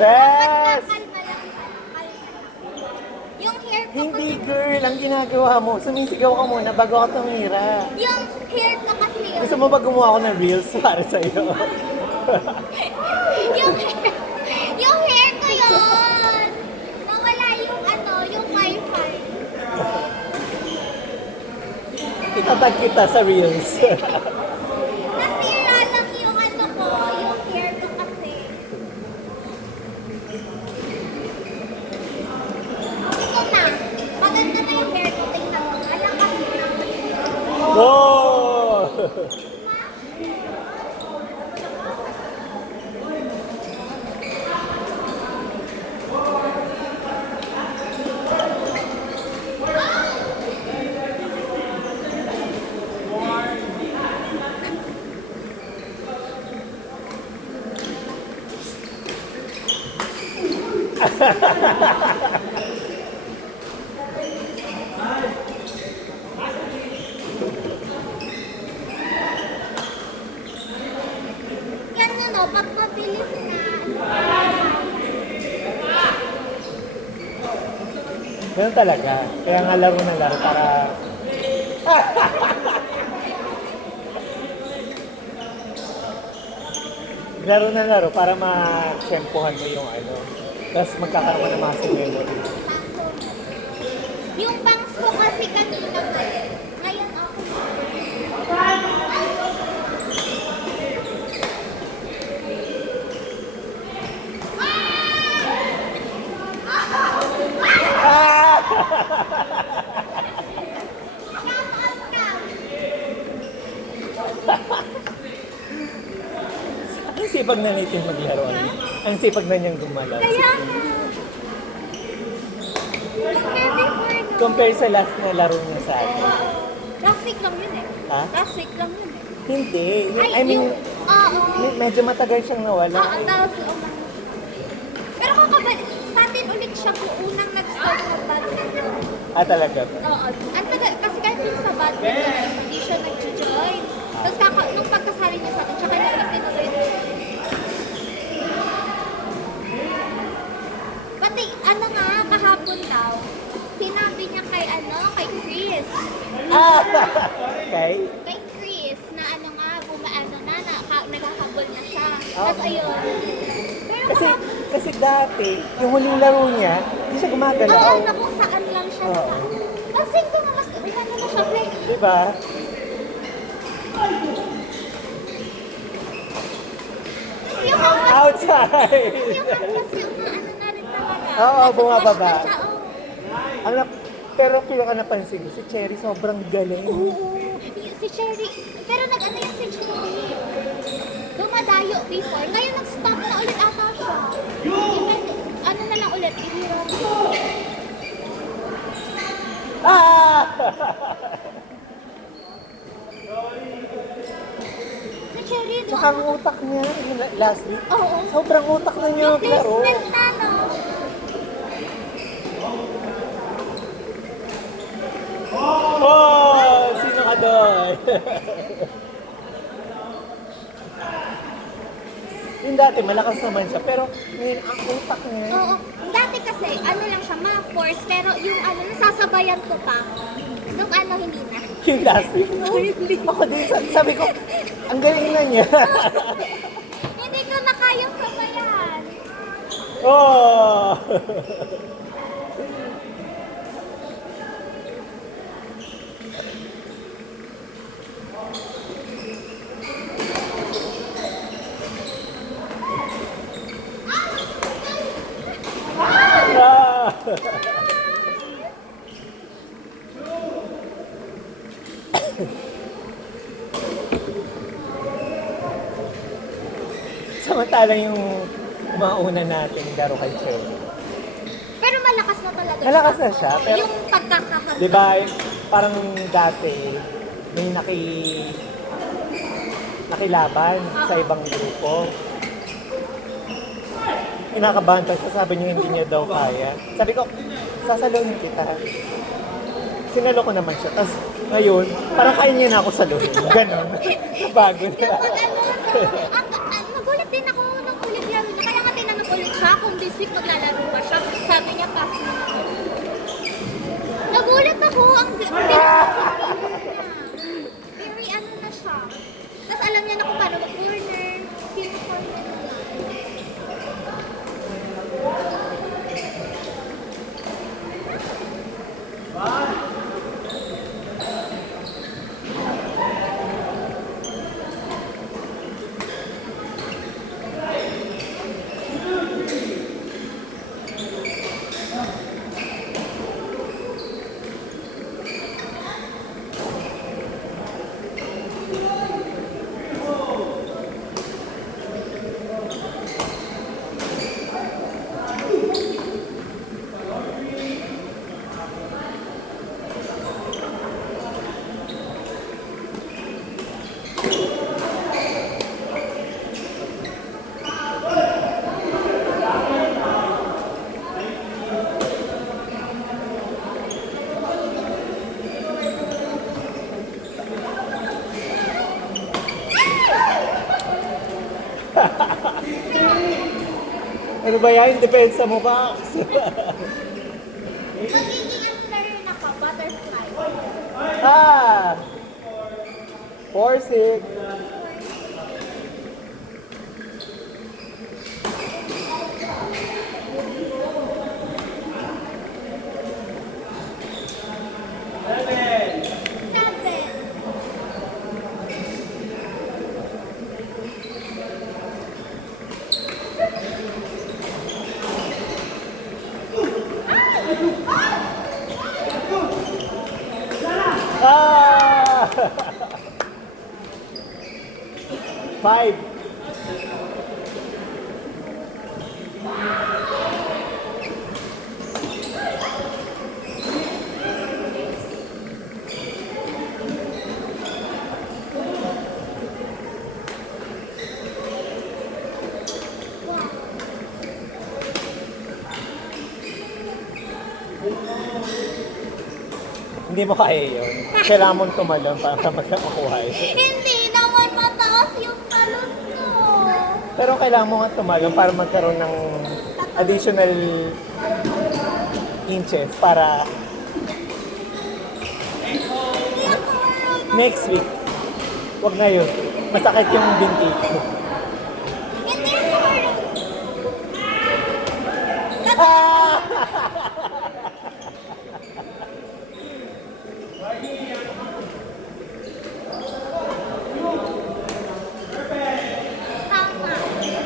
Bes! Kalma lang. Kalma. Yung hair ko Hindi kasi, girl, ang ginagawa mo. Sumisigaw ka muna bago ako tumira. yung hair ko kasi yun. Gusto mo ba gumawa ako ng reels para sa'yo? yung hair ko yun. Nawala yung yung wifi. Itatag kita sa reels. Nasira lang yung ko, yung hair ko kasi. Ito na. Maganda na yung hair ko. Tingnan mo. Alam kasi na. Wow! Yan pag mabilis na. Ganun talaga. Kaya nga laro na laro para... laro na laro para ma-tsempohan mo yung Tapos magkakaroon ng muscle memory. Yung bangs ko kasi kanina ngayon ako. Ang sipag na natin maglaro. Ang sipag na niyang gumalaw. Kaya nga. Compare before, no? Compare sa last na laro niya sa atin. Last week lang yun eh. Ha? Last week lang yun eh. Hindi. Ay, I mean, oo. medyo matagal siyang nawala. Tapos pero kakabalik, sa atin ulit siya kung unang nag-start ng badminton. Ah, talaga ba? Oo. Ang tagal, kasi kahit din sa badminton, hindi siya nag-join. Tapos nung pagkasali niya sa atin, tsaka niya ulit tinuloy. Pati, kahapon daw, sinabi niya kay Chris. Ah! Okay. Kay Chris, na nagkakabol na siya. Tapos ayun. Pero Kasi dati, yung huling laro niya, hindi siya gumagalaw. oo, na kung saan lang siya. Oo. Pansin ko na mas, na siya, Flex. Diba? Yung hampas, Outside! yung hampas, yung na rin talaga. Oo, bumababa. Nag-flash na siya, Pero kaya napansin ko, si Cherry sobrang galing. oo. Si Cherry, pero yan si Cherry. Dumadayo before. Ngayon nag-stop na ulit ata siya. Na lang ulit, ihirap. Ah! Si Cherry, Tsaka ang utak niya, yung last week, oo. sobrang utak na niya Yung maglaro. placement na, no? Oh! Sino ka doon? Yung dati, malakas naman siya. Pero ngayon, ang utak niya. Oo. Dati kasi, lang siya, ma-force. Pero yung nasasabayan ko pa. Nung hindi na. Yung last week. Hindi. Ako din, sabi ko, ang galing na niya. Hindi ko na kayang sabayan. Oh! Ah! Samantalang yung mauna natin laro kay Cherry. Pero malakas na talaga Malakas na siya, pero yung pagkakahanda. di ba, parang dati may nakilaban sa ibang grupo. Kinakabahan pa siya, sabi niya hindi niya daw kaya. Sabi ko, sasaluhin kita. Sinalo ko naman siya. Tapos ngayon, parang kaya niya na ako saluhin. Ganon. Bago na. Nagulat din ako nung ulit laro niya. Kaya nga tinanong ulit siya kung week maglalaro pa siya. Sabi niya, pass mo na. Nagulat ako, ang very ano na siya. Tapos alam niya na kung paano mag-corner. Pin-corner niya. Ano ba yan? Depensa mo ba? Magiging ano na rin ako, butterfly. Ah! 4-6. Seven. Ah! 5. Hindi mo kaya yun. Kailangan mong tumalon para magkakakuha yun. Hindi naman mataas yung talon ko. Pero kailangan mo nga tumalon para magkaroon ng additional inches para Hindi ako marunong. next week. Wag na yun. Masakit yung binti ko. Hindi ako marunong. Ah! Tama.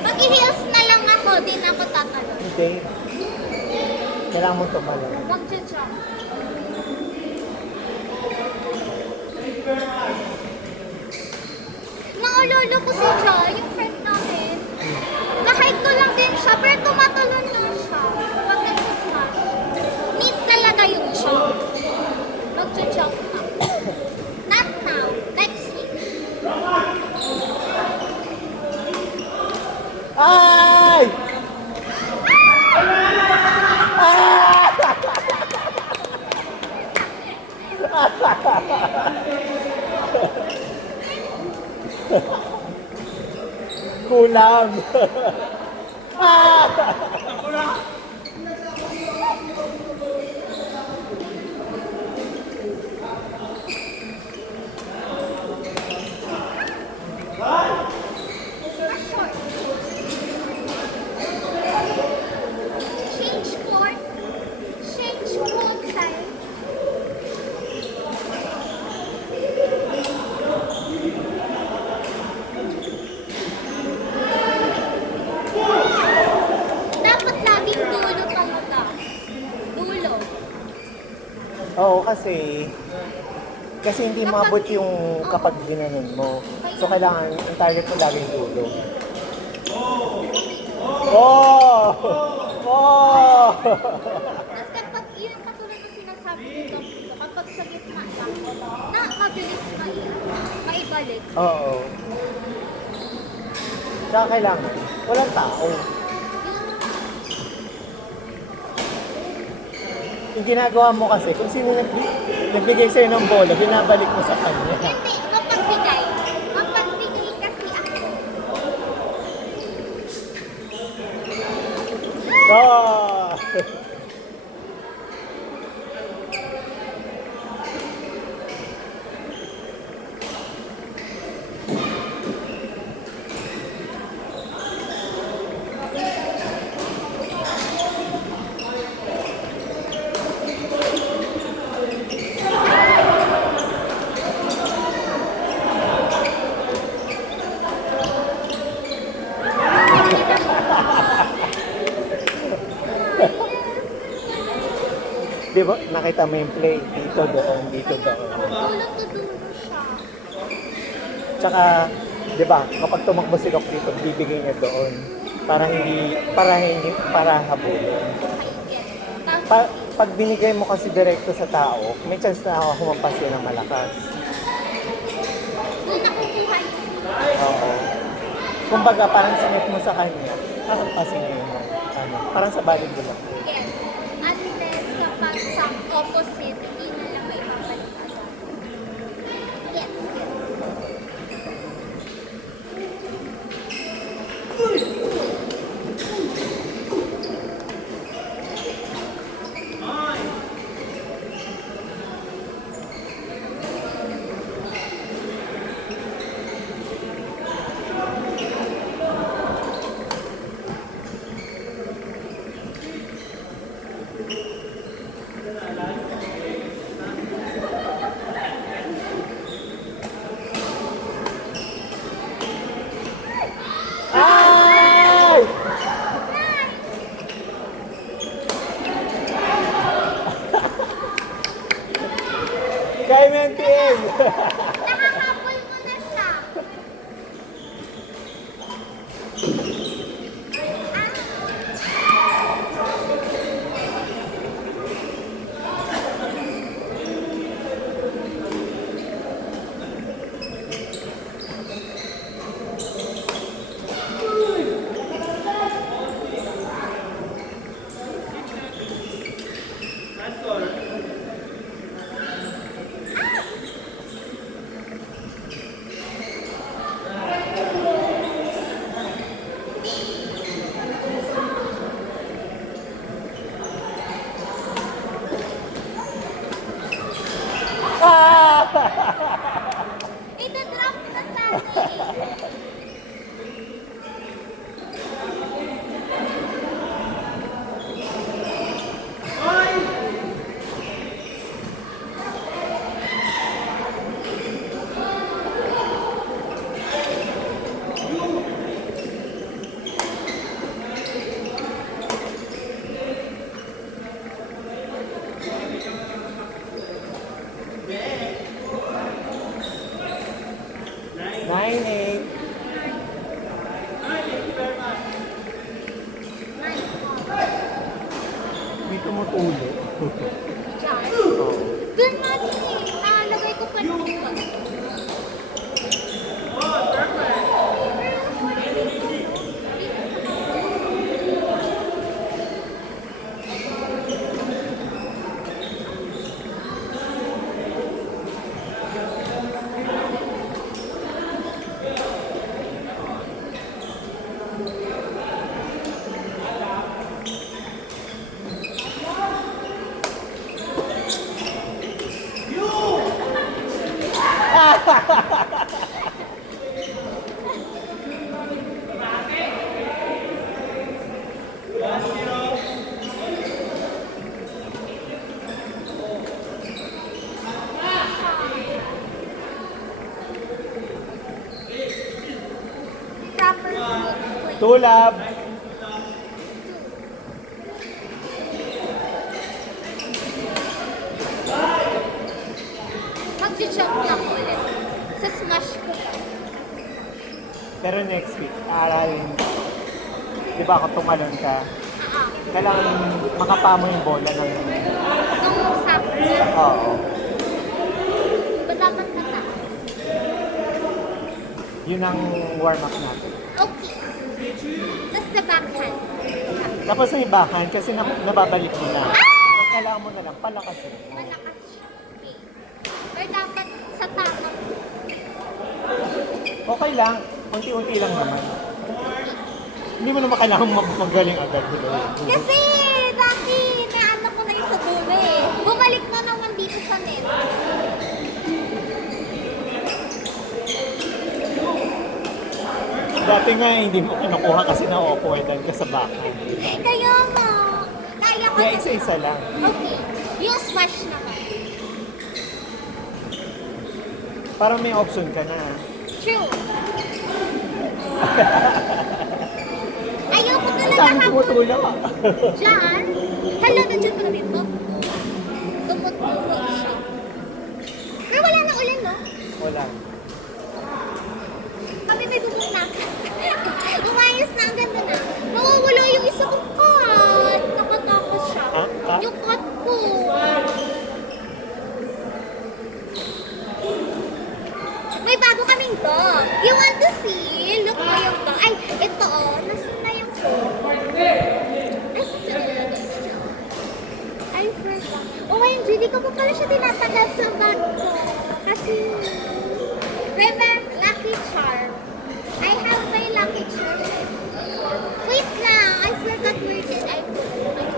Mag-heels na lang ako, di na ako tatalon. Hindi. Kailangan mong tumalon. Mag-jump. Naulolo ko si Joy, yung friend namin. Kahit ko lang din siya, pero tumatalon na siya. Pag nag-smash. Neat talaga yung jump. Mag-jump na. Not now, next week. Ay! Kulang. Short. Change court. Change court side. Dapat laging dulo talaga. Dulo. Oo, kasi hindi maabot yung kapag ginanon mo. So, kailangan, ang target mo laging dulo. Oh! Oh! Tapos kapag yun ang katulad ng sinasabi ni Dr. kapag sa gitna lang, na mabilis maibalik. Oo. Tsaka kailangan, walang tao. Yung ginagawa mo kasi, kung sino nagbigay sa'yo ng bola, binabalik mo sa kanya. Hindi, mapagbigay. Mapagbigay kasi ako. Oh! Di ba, nakita mo yung play, dito, doon, dito, doon. Tulog to dulo siya. Tsaka, di ba, kapag tumakbo si Doc dito, bibigay niya doon. Para habulin. Tapos, Pag binigay mo kasi direkto sa tao, may chance na ako humampas yun ng malakas. doon nakukuha niya. Oo. Kumbaga, parang sinit mo sa kanya, hahampasin niya yung parang sa balik nila. Yes. Unless kapag sa opposite, hindi na lang may babalik agad. Yes. Ay! Kay Mentin! Nakahabol mo na siya. Ida-drop na sana eh. Nine, eight. Hindi tumutulo. Diyan. Oo. Doon natin eh. Nalagay ko pa dito. Proper foot. Tulab. Mag-jump lang ulit. Sa smash ko. Pero next week, aaralin. Di ba kung tumalon ka, kailangan makapa mo yung bola ng... Nung sabi niya, Oo. ba dapat nataas? Yun ang warm-up natin. Okay. Tapos the backhand. Tapos sa ibahan, kasi nababalik mo na. Kailangan mo na lang palakasin mo. Malakas siya. Okay. Pero dapat sa tamang Okay lang, unti-unti lang naman. Hindi mo naman kailangan magaling agad. Kasi dati naano ko na yung sa dulo eh. Bumalik na naman dito sa net. Dati nga hindi mo kinukuha kasi na-awkwardan ka sa backhand. Kaya mo, kaya ko Kaya na. isa-isa lang. Okay, yung smash naman. Parang may option ka na. True. Ayoko Ang talaga dami habang tumutulak. dyan. Hala, nandiyan pa na dito. Tumutulog siya. Pero wala na ulan, no? Wala. Kami may bubuk na. Umayos na, ang ganda na. Mawawala yung isa kong cut. Nakatakot siya. Ha? Cut? Yung cut ko. May bago kaming dog. You want to see? Look mo yung dog. Ay, ito oh. Nasaan na yung phone? Nasaan na nilagay siya? I forgot. OMG, di ko pa pala siya tinatagal sa bag ko. Kasi, remember, Lucky Charm. I have my Lucky Charm. Wait lang, I forgot where did I put it.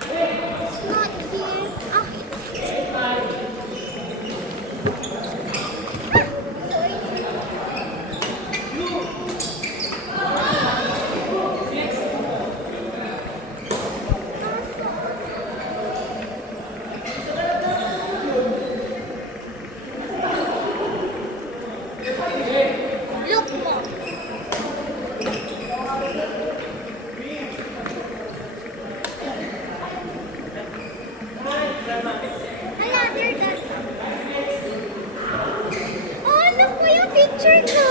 It's not here. Ah. Look mo. Hala, there that. Oh, ano po yung picture ko?